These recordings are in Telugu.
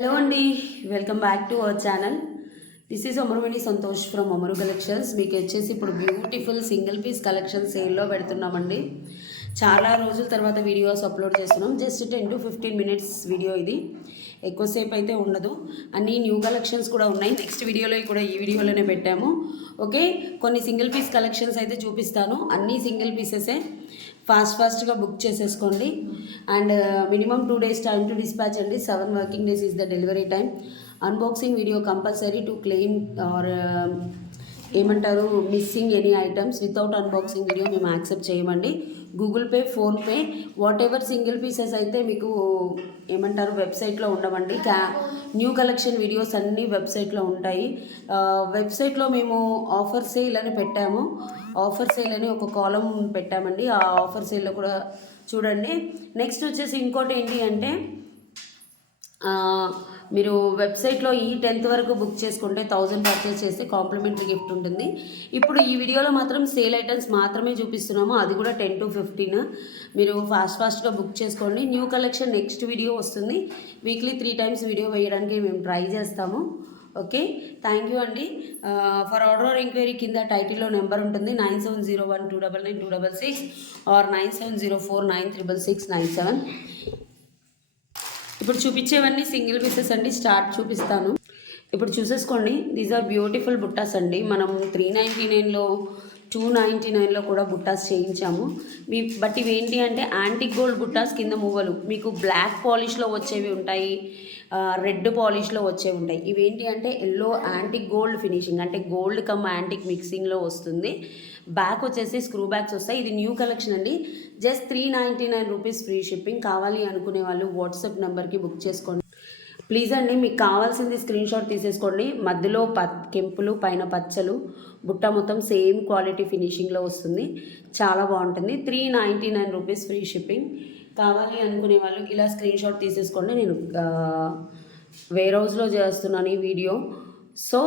హలో అండి, welcome back to our channel. This is Amaruveni Santosh from Amaru collections. మీకు వచ్చేసి ఇప్పుడు బ్యూటిఫుల్ సింగిల్ పీస్ కలెక్షన్ సేల్లో పెడుతున్నామండి. చాలా రోజుల తర్వాత వీడియోస్ అప్లోడ్ చేస్తున్నాం. జస్ట్ 10 to 15 minutes వీడియో ఇది, ఎక్కువసేపు అయితే ఉండదు. అన్నీ న్యూ కలెక్షన్స్ కూడా ఉన్నాయి. నెక్స్ట్ వీడియోలో కూడా ఈ వీడియోలోనే పెట్టాము. ఓకే, కొన్ని సింగిల్ పీస్ కలెక్షన్స్ అయితే చూపిస్తాను. అన్నీ సింగిల్ పీసెసే. ఫాస్ట్గా బుక్ చేసేసుకోండి. And minimum 2 days time to dispatch అండి. 7 working days is the delivery time. Unboxing video compulsory to claim or ఏమంటారు missing any items. Without unboxing video మేము యాక్సెప్ట్ చేయమండి. Google pay, PhonePe, whatever single pieces అయితే మీకు ఏమంటారు వెబ్సైట్లో ఉండవండి. న్యూ కలెక్షన్ వీడియోస్ అన్నీ వెబ్సైట్లో ఉంటాయి. వెబ్సైట్లో మేము ఆఫర్ సేల్ అని పెట్టాము. ఆఫర్ సేల్ అని ఒక కాలం పెట్టామండి. ఆ ఆఫర్ సేల్లో కూడా చూడండి. నెక్స్ట్ వచ్చేసి ఇంకోటి ఏంటి అంటే, మీరు వెబ్సైట్లో ఈ 10th వరకు బుక్ చేసుకుంటే 1000 పర్చేస్ చేస్తే కాంప్లిమెంటరీ గిఫ్ట్ ఉంటుంది. ఇప్పుడు ఈ వీడియోలో మాత్రం సేల్ ఐటమ్స్ మాత్రమే చూపిస్తున్నాము, అది కూడా 10 to 15. మీరు ఫాస్ట్గా బుక్ చేసుకోండి. న్యూ కలెక్షన్ నెక్స్ట్ వీడియో వస్తుంది. వీక్లీ 3 times వీడియో వేయడానికి మేము ట్రై చేస్తాము. ఓకే, థ్యాంక్ యూ అండి. ఫర్ ఆర్డర్ ఆర్ ఎంక్వైరీ కింద టైటిల్లో నెంబర్ ఉంటుంది, 9701299266 ఆర్ 9704966697. ఇప్పుడు చూపించేవన్నీ సింగిల్ పీసెస్ అండి. స్టార్ట్ చూపిస్తాను. ఇప్పుడు చూసేసుకోండి. దీస్ ఆర్ బ్యూటిఫుల్ బుట్టాస్ అండి. మనం 399లో 299లో కూడా బుట్టాస్ చేయించాము. బట్ ఇవేంటి అంటే యాంటిక్ గోల్డ్ బుట్టాస్, కింద మువ్వలు మీకు బ్లాక్ పాలిష్లో వచ్చేవి ఉంటాయి, రెడ్ పాలిష్లో వచ్చేవి ఉంటాయి. ఇవేంటి అంటే ఎల్లో యాంటిక్ గోల్డ్ ఫినిషింగ్, అంటే గోల్డ్ కమ్ యాంటిక్ మిక్సింగ్లో వస్తుంది. బ్యాక్ వచ్చేసి స్క్రూ బ్యాగ్స్ వస్తాయి. ఇది న్యూ కలెక్షన్ అండి. Just 399 rupees free shipping. కావాలి అనుకునే వాళ్ళు వాట్సాప్ నెంబర్కి బుక్ చేసుకోండి ప్లీజ్ అండి. మీకు కావాల్సింది స్క్రీన్ షాట్ తీసేసుకోండి. మధ్యలో కెంపులు, పైన పచ్చలు, బుట్ట మొత్తం సేమ్ క్వాలిటీ ఫినిషింగ్లో వస్తుంది. చాలా బాగుంటుంది. 399 రూపీస్ ఫ్రీ షిప్పింగ్. కావాలి అనుకునే వాళ్ళు ఇలా స్క్రీన్ షాట్ తీసేసుకోండి. నేను వేర్ హౌస్లో చేస్తున్నాను ఈ వీడియో. సో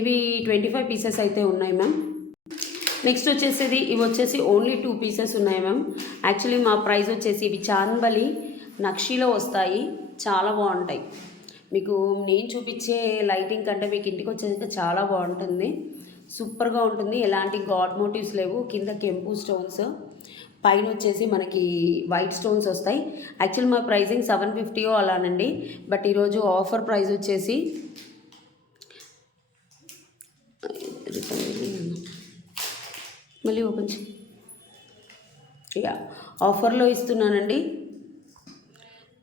ఇవి 25 పీసెస్ అయితే ఉన్నాయి మ్యామ్. నెక్స్ట్ వచ్చేసి ఇవి వచ్చేసి ఓన్లీ 2 pieces ఉన్నాయి మ్యామ్. యాక్చువల్లీ మా ప్రైస్ వచ్చేసి ఇవి చాన్బలి నక్షీలో వస్తాయి. చాలా బాగుంటాయి. మీకు నేను చూపించే లైటింగ్ కంటే మీకు ఇంటికి వచ్చేసి చాలా బాగుంటుంది. సూపర్గా ఉంటుంది. ఎలాంటి గాడ్ మోటివ్స్ లేవు. కింద కెంపు స్టోన్స్, పైన వచ్చేసి మనకి వైట్ స్టోన్స్ వస్తాయి. యాక్చువల్ మా ప్రైజింగ్ 750 అలానండి. బట్ ఈరోజు ఆఫర్ ప్రైస్ వచ్చేసి మళ్ళీ ఓపెన్ ఆఫర్లో ఇస్తున్నానండి.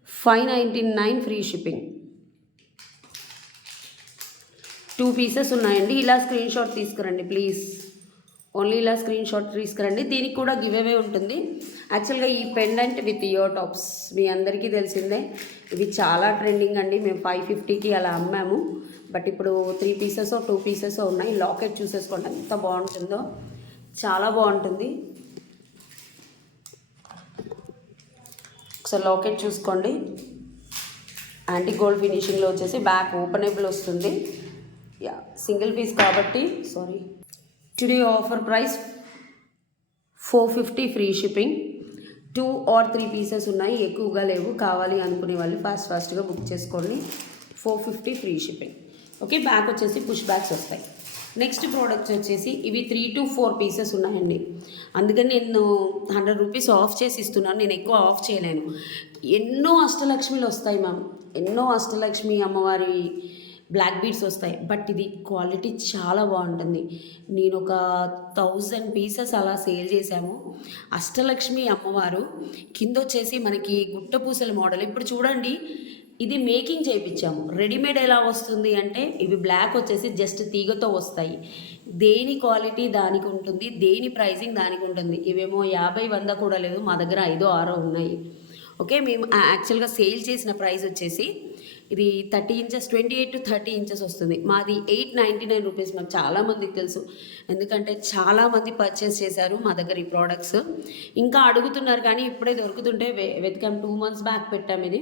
599 ఫ్రీ షిప్పింగ్. 2 pieces ఉన్నాయండి. ఇలా స్క్రీన్ షాట్ తీసుకురండి ప్లీజ్. ఓన్లీ ఇలా స్క్రీన్ షాట్ తీసుకురండి. దీనికి కూడా గివ్ అవే ఉంటుంది. యాక్చువల్గా ఈ పెండెంట్ విత్ ఇయర్ టాప్స్ మీ అందరికీ తెలిసిందే. ఇవి చాలా ట్రెండింగ్ అండి. మేము 550కి అలా అమ్మాము. బట్ ఇప్పుడు 3 pieces 2 pieces ఉన్నాయి. లాకెట్ చూసేసుకోండి ఎంత బాగుంటుందో. చాలా బాగుంటుంది. ఒకసారి లాకెట్ చూసుకోండి. యాంటిక్ గోల్డ్ ఫినిషింగ్లో వచ్చేసి బ్యాక్ ఓపెనబుల్ వస్తుంది. సింగిల్ పీస్ కాబట్టి sorry. Today offer price 450 free shipping. 2 or 3 pieces ఉన్నాయి, ఎక్కువగా లేవు. కావాలి అనుకునే వాళ్ళు ఫాస్ట్గా బుక్ చేసుకోండి. 450 ఫ్రీ షిప్పింగ్. ఓకే, బ్యాక్ వచ్చేసి పుష్ బ్యాగ్స్ వస్తాయి. నెక్స్ట్ ప్రోడక్ట్స్ వచ్చేసి ఇవి 3 to 4 pieces ఉన్నాయండి. అందుకని నేను 100 రూపీస్ ఆఫ్ చేసి ఇస్తున్నాను. నేను ఎక్కువ ఆఫ్ చేయలేను. ఎన్నో అష్టలక్ష్మిలు వస్తాయి మ్యామ్. ఎన్నో అష్టలక్ష్మి అమ్మవారి బ్లాక్ బీడ్స్ వస్తాయి. బట్ ఇది క్వాలిటీ చాలా బాగుంటుంది. నేను ఒక 1000 pieces అలా సేల్ చేశాము. అష్టలక్ష్మి అమ్మవారు కింద వచ్చేసి మనకి గుట్టపూసల మోడల్. ఇప్పుడు చూడండి, ఇది మేకింగ్ చేయించాము. రెడీమేడ్ ఎలా వస్తుంది అంటే ఇవి బ్లాక్ వచ్చేసి జస్ట్ తీగతో వస్తాయి. దేని క్వాలిటీ దానికి ఉంటుంది, దేని ప్రైజింగ్ దానికి ఉంటుంది. ఇవేమో 50, 100 కూడా లేదు. మా దగ్గర 5, 6 ఉన్నాయి. ఓకే, మేము యాక్చువల్గా సేల్ చేసిన ప్రైస్ వచ్చేసి ఇది 30 inches 28 to 30 inches వస్తుంది. మాది 899 రూపీస్. మాకు చాలామందికి తెలుసు, ఎందుకంటే చాలామంది పర్చేస్ చేశారు మా దగ్గర ఈ ప్రోడక్ట్స్. ఇంకా అడుగుతున్నారు కానీ ఇప్పుడే దొరుకుతుంటే వెతికాం. 2 months బ్యాక్ పెట్టాము ఇది.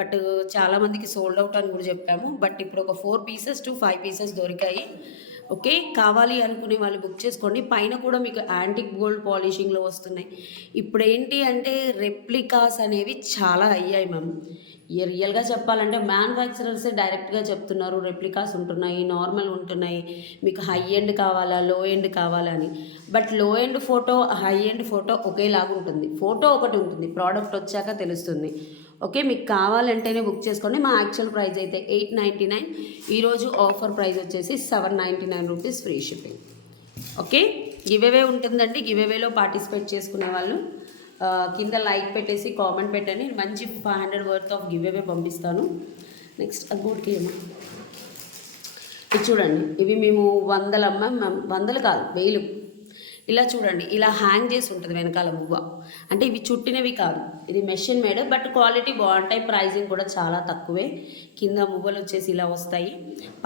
బట్ చాలామందికి సోల్డ్ అవుట్ అని కూడా చెప్పాము. బట్ ఇప్పుడు ఒక 4 pieces to 5 pieces దొరికాయి. ఓకే, కావాలి అనుకునే వాళ్ళు బుక్ చేసుకోండి. పైన కూడా మీకు యాంటిక్ గోల్డ్ పాలిషింగ్లో వస్తున్నాయి. ఇప్పుడు ఏంటి అంటే రెప్లికాస్ అనేవి చాలా అయ్యాయి మ్యామ్. రియల్గా చెప్పాలంటే మ్యానుఫ్యాక్చరర్సే డైరెక్ట్గా చెప్తున్నారు, రెప్లికాస్ ఉంటున్నాయి, నార్మల్ ఉంటున్నాయి, మీకు హై ఎండ్ కావాలా లో ఎండ్ కావాలా అని. బట్ లో end photo high end photo ఒకేలాగా ఉంటుంది, ఫోటో ఒకటి ఉంటుంది, ప్రోడక్ట్ వచ్చాక తెలుస్తుంది. ఓకే, మీకు కావాలంటేనే బుక్ చేసుకోండి. మా యాక్చువల్ ప్రైస్ అయితే 899, ఈరోజు ఆఫర్ ప్రైస్ వచ్చేసి 799 rupees free shipping. Okay, give away ఉంటుందండి. గివ్ అవేలో పార్టిసిపేట్ చేసుకునే వాళ్ళు కింద లైక్ పెట్టేసి కామెంట్ పెట్టండి, మంచి 500 వర్త్ ఆఫ్ గివ్ అవే పంపిస్తాను. నెక్స్ట్ గోడ్కి ఏమో ఇది చూడండి, ఇవి మేము 100 అమ్మాం, 100 కాదు 1000. ఇలా చూడండి, ఇలా హ్యాంగ్ చేసి ఉంటుంది వెనకాల మువ్వ. అంటే ఇవి చుట్టినవి కాదు, ఇది మెషిన్ మేడ్, బట్ క్వాలిటీ బాగుంటాయి, ప్రైజింగ్ కూడా చాలా తక్కువే. కింద మువ్వలు వచ్చేసి ఇలా వస్తాయి,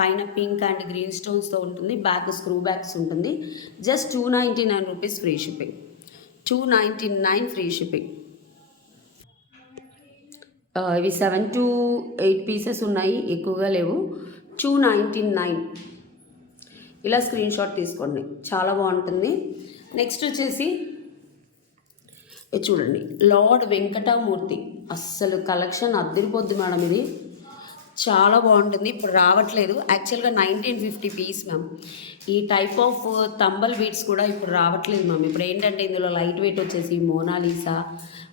పైన పింక్ అండ్ గ్రీన్ స్టోన్స్తో ఉంటుంది, బ్యాక్ స్క్రూ బ్యాక్స్ ఉంటుంది. Just 299 rupees free shipping, 299 free shipping. ఇవి 7 to 8 పీసెస్ ఉన్నాయి, ఎక్కువగా లేవు. 299 ఇలా స్క్రీన్ షాట్ తీసుకోండి, చాలా బాగుంటుంది. నెక్స్ట్ వచ్చేసి ఇది చూడండి, లార్డ్ వెంకటమూర్తి, అస్సలు కలెక్షన్ అద్దరిపోద్ది మేడం, ఇది చాలా బాగుంటుంది. ఇప్పుడు రావట్లేదు, యాక్చువల్గా 1950 పీస్ మ్యామ్. ఈ టైప్ ఆఫ్ తంబల్ బీడ్స్ కూడా ఇప్పుడు రావట్లేదు మ్యామ్. ఇప్పుడు ఏంటంటే ఇందులో లైట్ వెయిట్ వచ్చేసి మోనాలీసా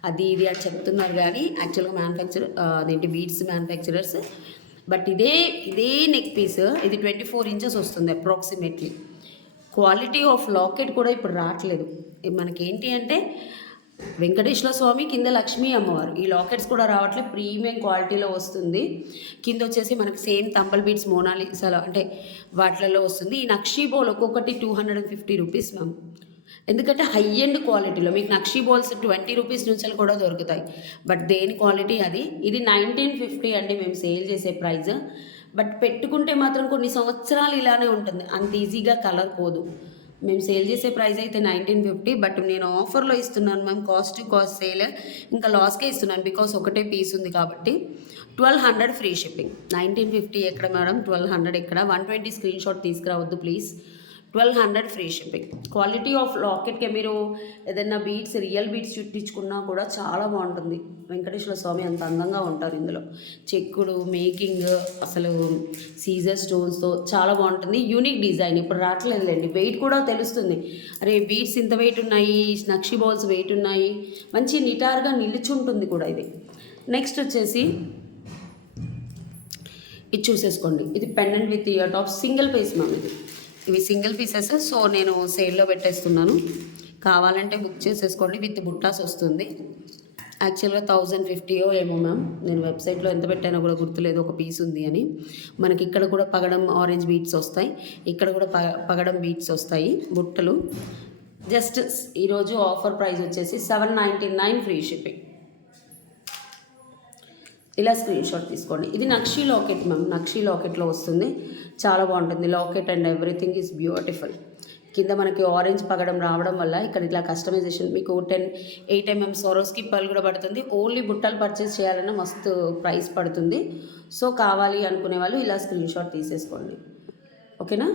అది ఇది అని చెప్తున్నారు, కానీ యాక్చువల్గా అదేంటి బీడ్స్ మ్యానుఫ్యాక్చరర్స్. బట్ ఇదే నెక్ పీస్, ఇది 24 ఇంచెస్ వస్తుంది అప్రాక్సిమేట్లీ. క్వాలిటీ ఆఫ్ లాకెట్ కూడా ఇప్పుడు రావట్లేదు. మనకేంటి అంటే వెంకటేశ్వర స్వామి, కింద లక్ష్మీ అమ్మవారు, ఈ లాకెట్స్ కూడా రావట్లేదు, ప్రీమియం క్వాలిటీలో వస్తుంది. కింద వచ్చేసి మనకి సేమ్ తంబల్ బీడ్స్ మోనాలిసాలో అంటే వాటిలలో వస్తుంది. ఈ నక్షీ బౌల్ ఒక్కొక్కటి 250 రూపీస్ మ్యామ్. ఎందుకంటే హై ఎండ్ క్వాలిటీలో మీకు నక్షీ బౌల్స్ 20 రూపీస్ నుంచి కూడా దొరుకుతాయి, బట్ దేని క్వాలిటీ అది. ఇది 1950 అండి మేము సేల్ చేసే ప్రైస్. బట్ పెట్టుకుంటే మాత్రం కొన్ని సంవత్సరాలు ఇలానే ఉంటుంది, అంత ఈజీగా కలర్ పోదు. మేము సేల్ చేసే ప్రైస్ అయితే 1950, బట్ నేను ఆఫర్లో ఇస్తున్నాను ma'am, cost to cost sale, ఇంకా లాస్కే ఇస్తున్నాను, బికాస్ ఒకటే పీస్ ఉంది కాబట్టి. 1200 ఫ్రీ షిప్పింగ్. 1950 ఎక్కడ మేడం, 1200 ఎక్కడ? 120 స్క్రీన్ షాట్ తీసుకురావద్దు please. 1200 free shipping. Quality of లాకెట్కి మీరు ఏదైనా బీడ్స్, రియల్ బీడ్స్ చుట్టించుకున్నా కూడా చాలా బాగుంటుంది. వెంకటేశ్వర స్వామి అంత అందంగా ఉంటారు ఇందులో. చెక్కుడు మేకింగ్ అసలు సీజర్ స్టోన్స్తో చాలా బాగుంటుంది. యూనిక్ డిజైన్, ఇప్పుడు రావట్లేదులేండి, వెయిట్ కూడా తెలుస్తుంది. అరే బీడ్స్ ఇంత వెయిట్ ఉన్నాయి, నక్షి బాల్స్ వెయిట్ ఉన్నాయి, మంచి నిటారుగా నిలుచుంటుంది కూడా ఇది. నెక్స్ట్ వచ్చేసి ఇది చూసేసుకోండి, ఇది pendant with ear top, single piece ma'am. ఇవి సింగిల్ పీసెస్, సో నేను సేల్లో పెట్టేస్తున్నాను, కావాలంటే బుక్ చేసేసుకోండి. విత్ బుట్టాస్ వస్తుంది. యాక్చువల్గా 1050 ఏమో మ్యామ్, నేను వెబ్సైట్లో ఎంత పెట్టానో కూడా గుర్తులేదు, ఒక పీస్ ఉంది అని. మనకి ఇక్కడ కూడా పగడం ఆరెంజ్ బీట్స్ వస్తాయి, ఇక్కడ కూడా పగడం బీట్స్ వస్తాయి, బుట్టలు. జస్ట్ ఈరోజు ఆఫర్ ప్రైస్ వచ్చేసి 799 ఫ్రీ షిప్పింగ్. ఇలా స్క్రీన్ షాట్ తీసుకోండి. ఇది నక్షీ లాకెట్ మ్యామ్, నక్షీ లాకెట్లో వస్తుంది, చాలా బాగుంటుంది. Locket and everything is beautiful. కింద మనకి ఆరెంజ్ పగడం రావడం వల్ల ఇక్కడ ఇట్లా కస్టమైజేషన్ మీకు 8 mm సోరోస్కి పర్ల్ కూడా పడుతుంది. ఓన్లీ బుట్టలు పర్చేస్ చేయాలన్నా మస్తు ప్రైస్ పడుతుంది. సో కావాలి అనుకునే వాళ్ళు ఇలా స్క్రీన్ షాట్ తీసేసుకోండి, ఓకేనా.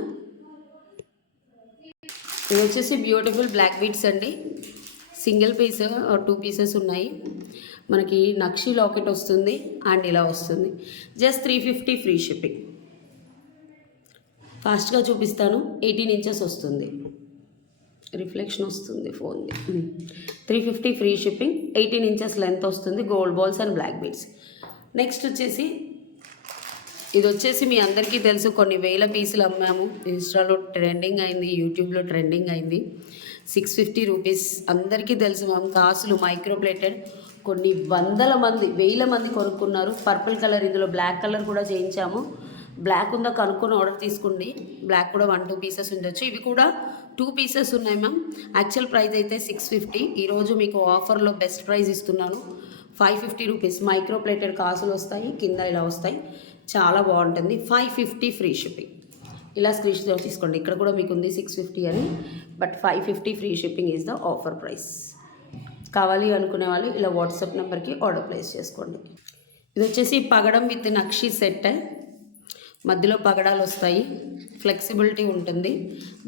ఇది వచ్చేసి బ్యూటిఫుల్ బ్లాక్ బీడ్స్ అండి, సింగిల్ పీస్ 2 పీసెస్ ఉన్నాయి. మనకి నక్షీ లాకెట్ వస్తుంది అండ్ ఇలా వస్తుంది. Just 350 free shipping. ఫాస్ట్గా చూపిస్తాను. 18 ఇంచెస్ వస్తుంది, రిఫ్లెక్షన్ వస్తుంది ఫోన్ది. 350 ఫ్రీ షిప్పింగ్, 18 ఇంచెస్ లెంత్ వస్తుంది, gold balls and black beads. Next వచ్చేసి ఇది వచ్చేసి మీ అందరికీ తెలుసు, కొన్ని వేల పీసులు అమ్మాము, ఇన్స్టాలో ట్రెండింగ్ అయింది, యూట్యూబ్లో ట్రెండింగ్ అయింది. 650 రూపీస్ అందరికీ తెలుసు మ్యామ్. కాసులు మైక్రో ప్లేటెడ్, కొన్ని వేల మంది కొనుక్కున్నారు. పర్పుల్ కలర్, ఇందులో బ్లాక్ కలర్ కూడా చేయించాము. బ్లాక్ ఉందా కనుక్కొని ఆర్డర్ తీసుకోండి, బ్లాక్ కూడా 1-2 పీసెస్ ఉండొచ్చు. ఇవి కూడా 2 పీసెస్ ఉన్నాయి మ్యామ్. యాక్చువల్ ప్రైస్ అయితే 650, ఈరోజు మీకు ఆఫర్లో బెస్ట్ ప్రైస్ ఇస్తున్నాను, 550 రూపీస్. మైక్రో ప్లేటెడ్ కాసులు వస్తాయి, కింద ఇలా వస్తాయి, చాలా బాగుంటుంది. 550 ఫ్రీ షిప్పింగ్. ఇలా స్క్రీన్ షాట్ తీసుకోండి, ఇక్కడ కూడా మీకు ఉంది 650 అని, but 550 free shipping is the offer price. కావాలి అనుకునే వాళ్ళు ఇలా వాట్సాప్ నెంబర్కి ఆర్డర్ ప్లేస్ చేసుకోండి. ఇది వచ్చేసి పగడం విత్ నక్షి సెట్, మధ్యలో పగడాలు వస్తాయి, ఫ్లెక్సిబిలిటీ ఉంటుంది,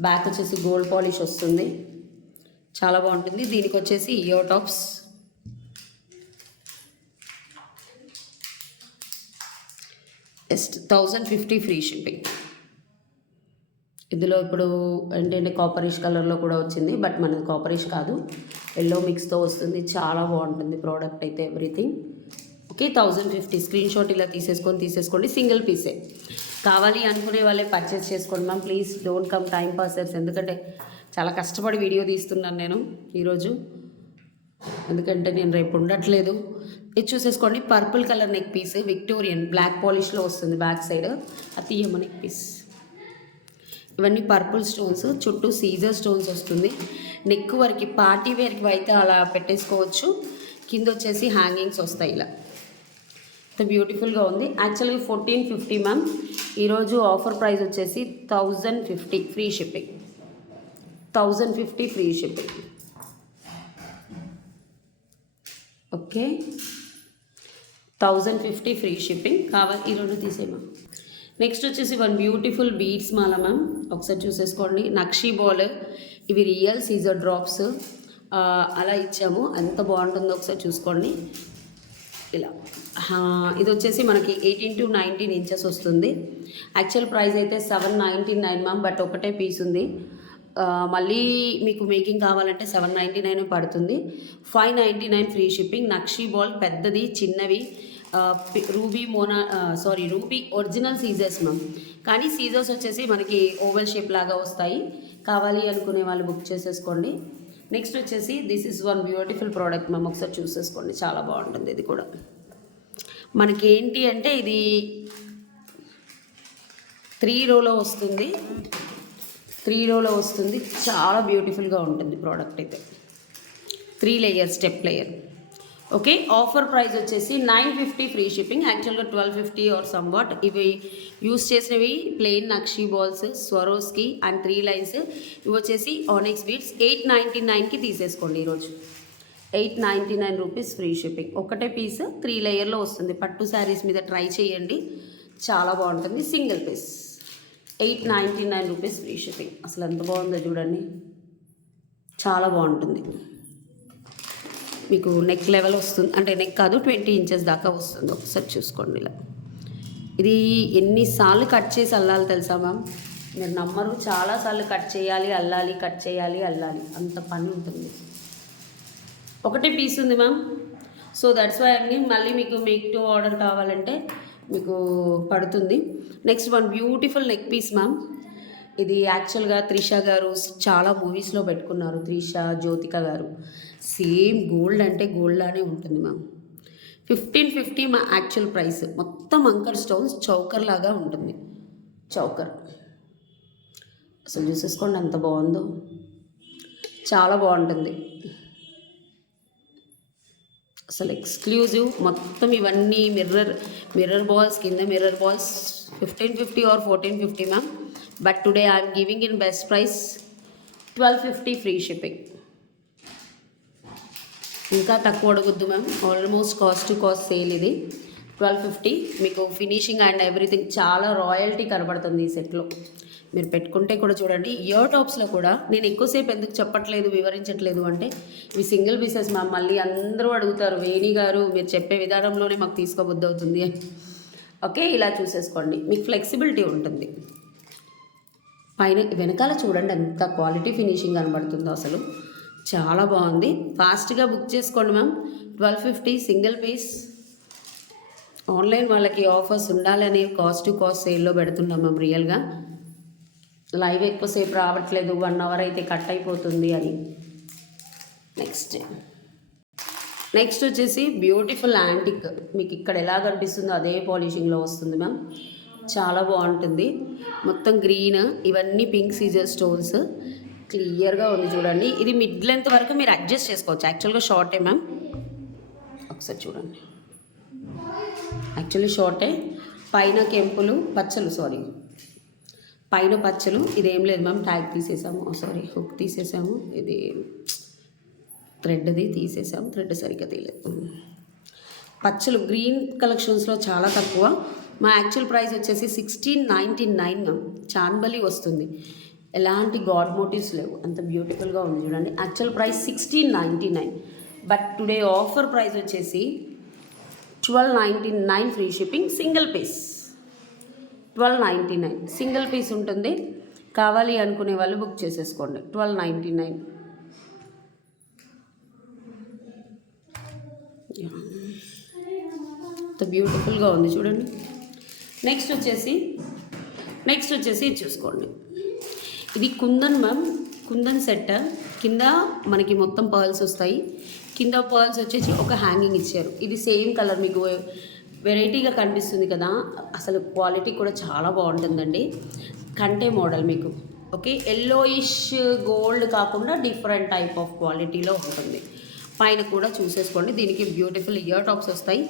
బ్యాక్ వచ్చేసి గోల్డ్ పాలిష్ వస్తుంది, చాలా బాగుంటుంది. దీనికి వచ్చేసి ear tops, just 1050 free shipping. ఇందులో ఇప్పుడు ఏంటంటే కాపరిష్ కలర్లో కూడా వచ్చింది, బట్ మనది కాపరిష్ కాదు, ఎల్లో మిక్స్తో వస్తుంది. చాలా బాగుంటుంది ప్రోడక్ట్ అయితే, ఎవ్రీథింగ్. ఓకే, 1050 స్క్రీన్ షాట్ ఇలా తీసేసుకోండి. సింగిల్ పీసే కావాలి అనుకునే వాళ్ళే పర్చేస్ చేసుకోండి ma'am. Please don't come time passers, ఎందుకంటే చాలా కష్టపడి వీడియో తీస్తున్నాను నేను ఈరోజు, ఎందుకంటే నేను రేపు ఉండట్లేదు. ఇది చూసేసుకోండి, purple colour neck piece, Victorian black పాలిష్లో వస్తుంది బ్యాక్ సైడ్. అది తీయమ్మ నెక్ పీస్. ఇవన్నీ పర్పుల్ స్టోన్స్, చుట్టూ సీజర్ స్టోన్స్ వస్తుంది. నెక్ వరకు పార్టీ వేర్కి అయితే అలా పెట్టేసుకోవచ్చు. కింద వచ్చేసి హ్యాంగింగ్స్ వస్తాయి ఇలా. బ్యూటిఫుల్గా ఉంది. యాక్చువల్గా 1450 మ్యామ్. ఈరోజు ఆఫర్ ప్రైస్ వచ్చేసి 1050 free shipping. 1050 free shipping. Okay, 1050 free shipping. కావాలి ఈ రెండు తీసేమా. నెక్స్ట్ వచ్చేసి వన్ బ్యూటిఫుల్ బీడ్స్ మాల మ్యామ్, ఒకసారి చూసేసుకోండి. నక్షీ బాల్, ఇవి రియల్ సీజర్ డ్రాప్స్ అలా ఇచ్చాము, ఎంత బాగుంటుందో ఒకసారి చూసుకోండి. ఇలా ఇది వచ్చేసి మనకి 18 to 19 ఇంచెస్ వస్తుంది. యాక్చువల్ ప్రైస్ అయితే 799 మ్యామ్, బట్ ఒకటే పీస్ ఉంది. మళ్ళీ మీకు మేకింగ్ కావాలంటే 799 పడుతుంది. 599 ఫ్రీ షిప్పింగ్. నక్షీ బాల్ పెద్దది, చిన్నవి, రూబీ ఒరిజినల్ సీజర్స్ మ్యామ్, కానీ సీజర్స్ వచ్చేసి మనకి ఓవెల్ షేప్ లాగా వస్తాయి. కావాలి అనుకునే వాళ్ళు బుక్ చేసేసుకోండి. నెక్స్ట్ వచ్చేసి this is one beautiful product ma'am, ఒకసారి చూసేసుకోండి, చాలా బాగుంటుంది. ఇది కూడా మనకి ఏంటి అంటే ఇది 3 రోలో వస్తుంది. 3 రోలో వస్తుంది, చాలా బ్యూటిఫుల్గా ఉంటుంది ప్రోడక్ట్ అయితే. 3 layer step layer. Okay, offer price వచ్చేసి 950 ఫ్రీ షిప్పింగ్. యాక్చువల్గా 1250 ఆర్ సమ్ వాట్. ఇవి యూస్ చేసినవి plain nakshi balls, Swarovski and 3 lines. ఇవి వచ్చేసి ఆనిక్స్ బీడ్స్. 899కి తీసేసుకోండి ఈరోజు. 899 రూపీస్ ఫ్రీ షిప్పింగ్. ఒకటే పీస్ 3 లేయర్లో వస్తుంది. పట్టు శారీస్ మీద ట్రై చేయండి, చాలా బాగుంటుంది. Single piece 899 rupees free shipping. అసలు ఎంత బాగుందో చూడండి, చాలా బాగుంటుంది. మీకు నెక్ లెవెల్ వస్తుంది, అంటే నెక్ కాదు 20 ఇంచెస్ దాకా వస్తుంది. ఒకసారి చూసుకోండి ఇలా. ఇది ఎన్నిసార్లు కట్ చేసి అల్లాలి తెలుసా మ్యామ్, మీరు నమ్మరు. చాలాసార్లు కట్ చేయాలి, అల్లాలి, కట్ చేయాలి, అల్లాలి, అంత పని ఉంటుంది. ఒకటే పీస్ ఉంది మ్యామ్, సో దట్స్ వై అన్ని మళ్ళీ మీకు మేక్ టు ఆర్డర్ కావాలంటే మీకు పడుతుంది. Next one beautiful neck piece ma'am. ఇది యాక్చువల్గా త్రిష గారు చాలా మూవీస్లో పెట్టుకున్నారు. త్రిష, జ్యోతిక గారు. సేమ్ గోల్డ్ అంటే గోల్డ్ లానే ఉంటుంది మ్యామ్. 1550 మా యాక్చువల్ ప్రైస్. మొత్తం అంకర్ స్టోన్స్, చౌకర్ లాగా ఉంటుంది. చౌకర్ అసలు చూసేసుకోండి ఎంత బాగుందో, చాలా బాగుంటుంది అసలు. ఎక్స్క్లూజివ్ మొత్తం. ఇవన్నీ మిర్రర్ బాల్స్, కింద mirror balls. 1550 or 1450 ma'am, but today I'm giving in best price 1250 free shipping. ఇంకా తక్కువ అడగొద్దు ma'am, almost cost to cost sale ఇది. 1250. మీకు ఫినిషింగ్ అండ్ ఎవ్రీథింగ్ చాలా రాయల్టీ కనబడుతుంది ఈ సెట్లో. మీరు పెట్టుకుంటే కూడా చూడండి. ఇయర్ టాప్స్లో కూడా నేను ఎక్కువసేపు ఎందుకు చెప్పట్లేదు, వివరించట్లేదు అంటే ఇవి సింగిల్ పీసెస్ మ్యామ్. మళ్ళీ అందరూ అడుగుతారు, వేణి గారు మీరు చెప్పే విధానంలోనే మాకు తీసుకోబుద్ధి అవుతుంది అని. ఓకే, ఇలా చూసేసుకోండి, మీకు ఫ్లెక్సిబిలిటీ ఉంటుంది. పైన వెనకాల చూడండి ఎంత క్వాలిటీ ఫినిషింగ్ కనబడుతుందో, అసలు చాలా బాగుంది. ఫాస్ట్గా బుక్ చేసుకోండి మ్యామ్. 1250 single piece. ఆన్లైన్ వాళ్ళకి ఆఫర్స్ ఉండాలని కాస్ట్ టు కాస్ట్ సేల్లో పెడుతున్నాం మ్యామ్. రియల్గా లైవ్ ఎక్కువసేపు రావట్లేదు, 1 అవర్ అయితే కట్ అయిపోతుంది అని. నెక్స్ట్ వచ్చేసి బ్యూటిఫుల్ యాంటిక్. మీకు ఇక్కడ ఎలా కనిపిస్తుందో అదే పాలిషింగ్లో వస్తుంది మ్యామ్, చాలా బాగుంటుంది. మొత్తం గ్రీన్, ఇవన్నీ పింక్ సీజర్ స్టోన్స్, క్లియర్గా ఉంది చూడండి. ఇది మిడ్ లెంత్ వరకు మీరు అడ్జస్ట్ చేసుకోవచ్చు. యాక్చువల్గా షార్టే మ్యామ్, ఒకసారి చూడండి. యాక్చువల్లీ షార్టే. పైన కెంపులు పచ్చలు, పైన పచ్చలు. ఇదేం లేదు మ్యామ్, ట్యాగ్ తీసేసాము, హుక్ తీసేసాము. ఇది థ్రెడ్ది తీసేసాము, థ్రెడ్ సరిగ్గా తీయలేదు. పచ్చలు గ్రీన్ కలెక్షన్స్లో చాలా తక్కువ. మా యాక్చువల్ ప్రైస్ వచ్చేసి 1699 మ్యామ్. చాన్బలి వస్తుంది, ఎలాంటి గాడ్ మోటివ్స్ లేవు, అంత బ్యూటిఫుల్గా ఉంది చూడండి. Actual price 1699, but today offer price వచ్చేసి 1299 free shipping. Single piece 1299 single piece ఉంటుంది. కావాలి అనుకునే వాళ్ళు బుక్ చేసేసుకోండి. 1299. ఎంత బ్యూటిఫుల్గా ఉంది చూడండి. నెక్స్ట్ వచ్చేసి ఇది చూసుకోండి. ఇది కుందన్ మ్యామ్, కుందన్ సెట్. కింద మనకి మొత్తం పర్ల్స్ వస్తాయి. కింద పర్ల్స్ వచ్చేసి ఒక హ్యాంగింగ్ ఇచ్చారు. ఇది సేమ్ కలర్ మీకు వెరైటీగా కనిపిస్తుంది కదా, అసలు క్వాలిటీ కూడా చాలా బాగుంటుందండి. కంటే మోడల్ మీకు ఓకే, ఎల్లోయిష్ గోల్డ్ కాకుండా డిఫరెంట్ టైప్ ఆఫ్ క్వాలిటీలో ఉంటుంది. పైన కూడా చూసేసుకోండి. దీనికి బ్యూటిఫుల్ ఇయర్ టాప్స్ వస్తాయి.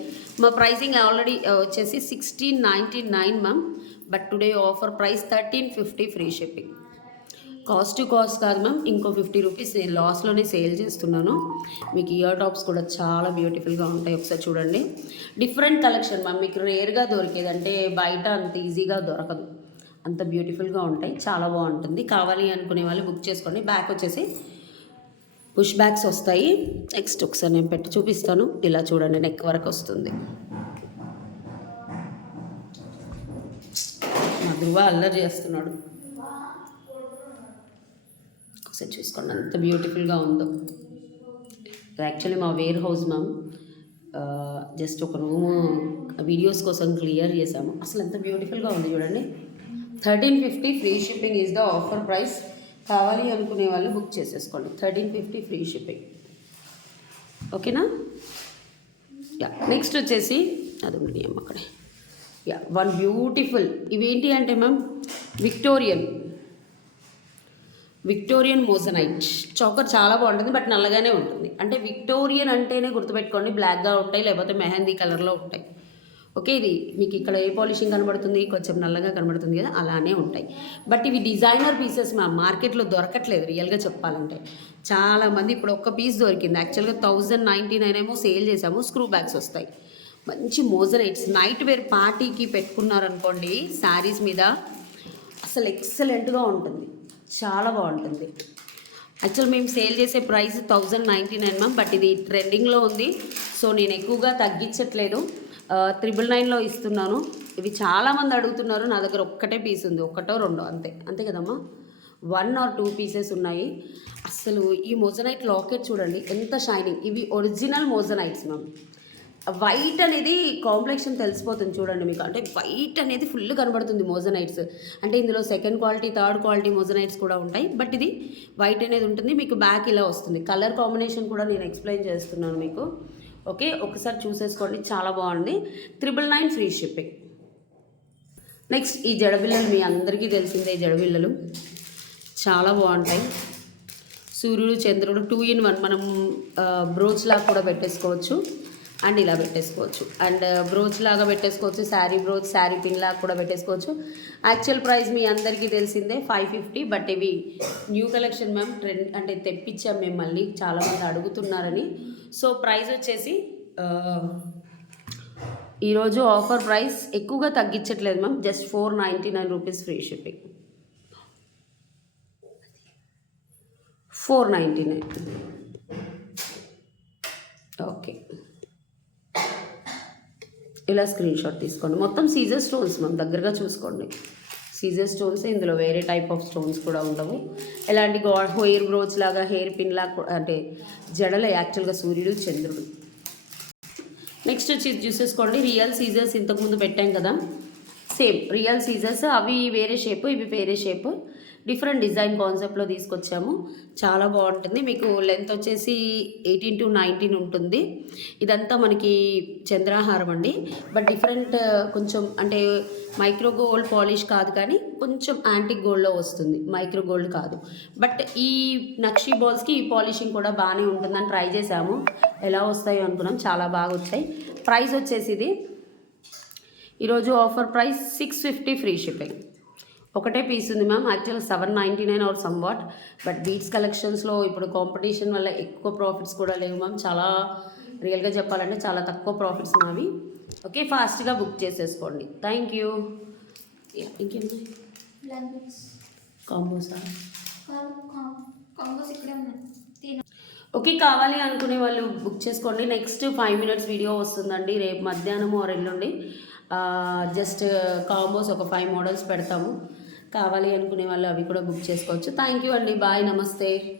మా ప్రైసింగ్ ఆల్రెడీ వచ్చేసి 1699 ma'am, but today offer price 1350 free shipping. Cost to cost కాదు మ్యామ్, ఇంకో 50 రూపీస్ నేను లాస్లోనే సేల్ చేస్తున్నాను. మీకు ఇయర్ టాప్స్ కూడా చాలా బ్యూటిఫుల్గా ఉంటాయి. ఒకసారి చూడండి. డిఫరెంట్ కలెక్షన్ మ్యామ్, మీకు రేర్గా దొరికేది, అంటే బయట అంత ఈజీగా దొరకదు, అంత బ్యూటిఫుల్గా ఉంటాయి. చాలా బాగుంటుంది. కావాలి అనుకునే వాళ్ళు బుక్ చేసుకోండి. బ్యాక్ వచ్చేసి పుష్ బ్యాగ్స్ వస్తాయి. నెక్స్ట్ ఒకసారి నేను పెట్టి చూపిస్తాను. ఇలా చూడండి, నెక్ వరకు వస్తుంది. మా ధృవ అల్లరి చేస్తున్నాడు. ఒకసారి చూసుకోండి ఎంత బ్యూటిఫుల్గా ఉందో. యాక్చువల్లీ మా వేర్ హౌస్ మ్యామ్, జస్ట్ ఒక రూము వీడియోస్ కోసం క్లియర్ చేసాము. అసలు ఎంత బ్యూటిఫుల్గా ఉంది చూడండి. 1350 free shipping is the offer price. కావాలి అనుకునే వాళ్ళు బుక్ చేసేసుకోండి. 1350 ఫ్రీ షిప్పింగ్. ఓకేనా? యా, నెక్స్ట్ వచ్చేసి అది ఉంది అక్కడే. Yeah, one beautiful. ఇవేంటి అంటే మ్యామ్ విక్టోరియన్ మోజనైట్ చాకర్ చాలా బాగుంటుంది, బట్ నల్లగానే ఉంటుంది. అంటే విక్టోరియన్ అంటేనే గుర్తుపెట్టుకోండి, బ్లాక్గా ఉంటాయి, లేకపోతే మెహందీ కలర్లో ఉంటాయి. ఓకే, ఇది మీకు ఇక్కడ ఏ పాలిషింగ్ కనబడుతుంది, కొంచెం నల్లగా కనబడుతుంది కదా, అలానే ఉంటాయి. బట్ ఇవి డిజైనర్ పీసెస్ మా మార్కెట్లో దొరకట్లేదు రియల్గా చెప్పాలంటే. చాలామంది ఇప్పుడు ఒక్క పీస్ దొరికింది. యాక్చువల్గా 1099 ఏమో సేల్ చేసాము. స్క్రూ బ్యాగ్స్ వస్తాయి. మంచి మోజనైట్స్ నైట్ వేర్ పార్టీకి పెట్టుకున్నారనుకోండి శారీస్ మీద, అసలు ఎక్సలెంట్గా ఉంటుంది, చాలా బాగుంటుంది. యాక్చువల్ మేము సేల్ చేసే ప్రైస్ 1099 మ్యామ్, బట్ ఇది ట్రెండింగ్లో ఉంది, సో నేను ఎక్కువగా తగ్గించట్లేదు. 999లో ఇస్తున్నాను. ఇవి చాలామంది అడుగుతున్నారు. నా దగ్గర ఒక్కటే పీస్ ఉంది, ఒక్కటో రెండో అంతే కదమ్మా. 1 or 2 పీసెస్ ఉన్నాయి. అసలు ఈ మోజనైట్ లాకెట్ చూడండి ఎంత షైనింగ్. ఇవి ఒరిజినల్ మోజనైట్స్ మ్యామ్. వైట్ అనేది కాంప్లెక్షన్ తెలిసిపోతుంది చూడండి మీకు. అంటే వైట్ అనేది ఫుల్ కనబడుతుంది మోజనైట్స్. అంటే ఇందులో సెకండ్ క్వాలిటీ, థర్డ్ క్వాలిటీ మోజనైట్స్ కూడా ఉంటాయి, బట్ ఇది వైట్ అనేది ఉంటుంది. మీకు బ్యాక్ ఇలా వస్తుంది. కలర్ కాంబినేషన్ కూడా నేను ఎక్స్ప్లెయిన్ చేస్తున్నాను మీకు. ఓకే, ఒకసారి చూసేసుకోండి, చాలా బాగుంది. 999 ఫ్రీ షిప్పింగ్. నెక్స్ట్ ఈ జడబిల్లలు మీ అందరికీ తెలిసిందే. ఈ జడబిల్లలు చాలా బాగుంటాయి. సూర్యుడు చంద్రుడు 2 in 1. మనం బ్రోచ్ లాగా కూడా పెట్టేసుకోవచ్చు, అండ్ ఇలా పెట్టేసుకోవచ్చు, అండ్ బ్రోచ్ లాగా పెట్టేసుకోవచ్చు, శారీ బ్రోచ్, శారీ పిన్ లాగా కూడా పెట్టేసుకోవచ్చు. యాక్చువల్ ప్రైస్ మీ అందరికీ తెలిసిందే 550, బట్ ఇవి న్యూ కలెక్షన్ మ్యామ్, ట్రెండ్ అంటే తెప్పించాం మేము, మళ్ళీ చాలామంది అడుగుతున్నారని. సో ప్రైస్ వచ్చేసి ఈరోజు ఆఫర్ ప్రైస్ ఎక్కువగా తగ్గించట్లేదు ma'am, just 499 rupees free shipping. 499. Okay, ఇలా స్క్రీన్ షాట్ తీసుకోండి. మొత్తం సీజర్ స్టోన్స్ మ్యామ్, దగ్గరగా చూసుకోండి. సీజర్ స్టోన్స్, ఇందులో వేరే టైప్ ఆఫ్ స్టోన్స్ కూడా ఉండవు. ఎలాంటి హెయిర్ బ్రోచ్ లాగా, హెయిర్ పిన్ లాగా, అంటే జడలే యాక్చువల్గా సూర్యుడు చంద్రుడు. నెక్స్ట్ వచ్చి చూసేసుకోండి. రియల్ సీజర్స్ ఇంతకుముందు పెట్టాం కదా, సేమ్ రియల్ సీజర్స్. అవి వేరే షేపు, ఇవి వేరే షేపు. డిఫరెంట్ డిజైన్ కాన్సెప్ట్లో తీసుకొచ్చాము. చాలా బాగుంటుంది. మీకు లెంత్ వచ్చేసి 18 to 19 ఉంటుంది. ఇదంతా మనకి చంద్రహారం అండి, బట్ డిఫరెంట్ కొంచెం, అంటే మైక్రో గోల్డ్ పాలిష్ కాదు, కానీ కొంచెం యాంటిక్ గోల్డ్లో వస్తుంది, మైక్రో గోల్డ్ కాదు. బట్ ఈ నక్షీ బాల్స్కి ఈ పాలిషింగ్ కూడా బాగానే ఉంటుందని ట్రై చేసాము. ఎలా వస్తాయో అనుకున్నాం, చాలా బాగా వచ్చాయి. ప్రైస్ వచ్చేసి ఇది ఈరోజు ఆఫర్ ప్రైస్ 650 ఫ్రీ షిప్పింగ్. ఒకటే పీస్ ఉంది ma'am. Actual 799 or somewhat, but beads కలెక్షన్స్లో ఇప్పుడు కాంపిటీషన్ వల్ల ఎక్కువ ప్రాఫిట్స్ కూడా లేవు మ్యామ్. చాలా రియల్గా చెప్పాలంటే చాలా తక్కువ ప్రాఫిట్స్ మావి. ఓకే, ఫాస్ట్గా బుక్ చేసేసుకోండి. Thank you. ఇంకేంటి కాంబోసా? ఓకే, కావాలి అనుకునే వాళ్ళు బుక్ చేసుకోండి. నెక్స్ట్ 5 minutes వీడియో వస్తుందండి రేపు మధ్యాహ్నం ఆర్ ఎల్లుండి. జస్ట్ కాంబోస్ ఒక 5 మోడల్స్ పెడతాము. కావాలి అనుకునే వాళ్ళు అవి కూడా బుక్ చేసుకోవచ్చు. థ్యాంక్ యూ అండి. బాయ్, నమస్తే.